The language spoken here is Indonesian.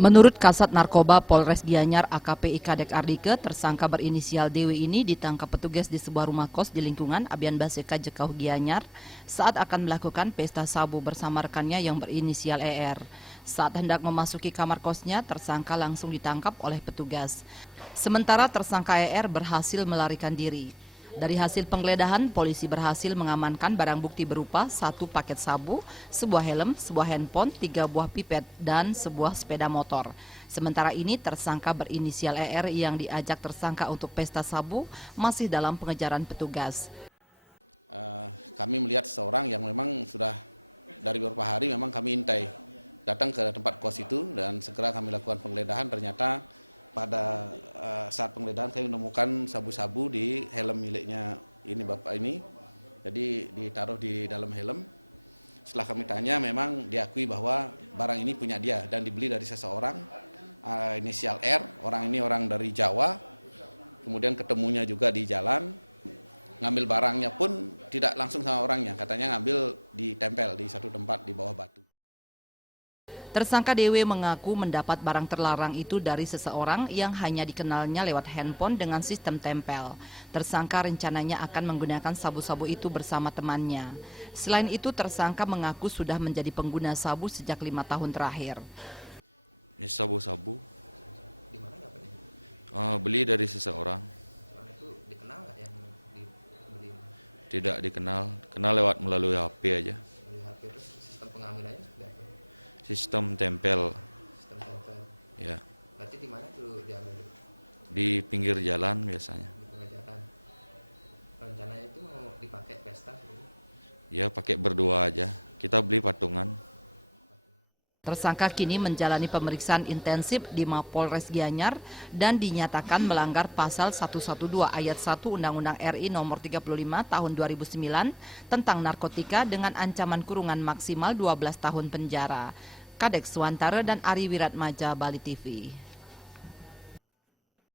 Menurut Kasat Narkoba Polres Gianyar AKP Kadek Ardike, tersangka berinisial DW ini ditangkap petugas di sebuah rumah kos di lingkungan Abian Baseka Jekau Gianyar saat akan melakukan pesta sabu bersama rekannya yang berinisial ER. Saat hendak memasuki kamar kosnya, tersangka langsung ditangkap oleh petugas. Sementara tersangka ER berhasil melarikan diri. Dari hasil penggeledahan, polisi berhasil mengamankan barang bukti berupa 1 paket sabu, sebuah helm, sebuah handphone, 3 buah pipet, dan sebuah sepeda motor. Sementara ini, tersangka berinisial ER yang diajak tersangka untuk pesta sabu masih dalam pengejaran petugas. Kami melihat seseorang yang memang sudah dari beberapa hari memang kami intai datang ke tempat kos itu dan segera kami lakukan penggeledahan. Ternyata pada saat penggeledahan kami menemukan sabu-sabu di helm miliknya ini bapak ini, jadi ditaruh di dalam helm. Setelah kami tanya, memang diakui bahwa barang ini punya dia dan dibeli dari seseorang inisial R. Orang ini orang dari Jawa, kemudian ketemunya juga di jalan. Ngambil barangnya pun tidak langsung sama orangnya, katanya ngambil ditempel di satu tempat di bawah batu. Tersangka DW mengaku mendapat barang terlarang itu dari seseorang yang hanya dikenalnya lewat handphone dengan sistem tempel. Tersangka rencananya akan menggunakan sabu-sabu itu bersama temannya. Selain itu, tersangka mengaku sudah menjadi pengguna sabu sejak 5 tahun terakhir. Ini sabu-sabu. Di mana dapatnya? Beli dari seseorang. Soalnya itu dikenal nggak yang dibeli Tidak dikenal, kenal lewat melalui HP aja. melalui HP? Terus sistem pengamilannya seperti apa? Sistem tempel, Sistem tempel. ya, Berarti di mana tuh diambil? di pinggir jalan biasanya. Di pengejaran. Rencananya itu mau dipakai pesta sebenarnya. Ya, pakai berdua aja. Kita beli patungan. Tersangka kini menjalani pemeriksaan intensif di Mapolres Gianyar dan dinyatakan melanggar pasal 112 ayat 1 Undang-Undang RI nomor 35 tahun 2009 tentang narkotika dengan ancaman kurungan maksimal 12 tahun penjara. Kadek Suwantara dan Ari Wiratmaja, Bali TV.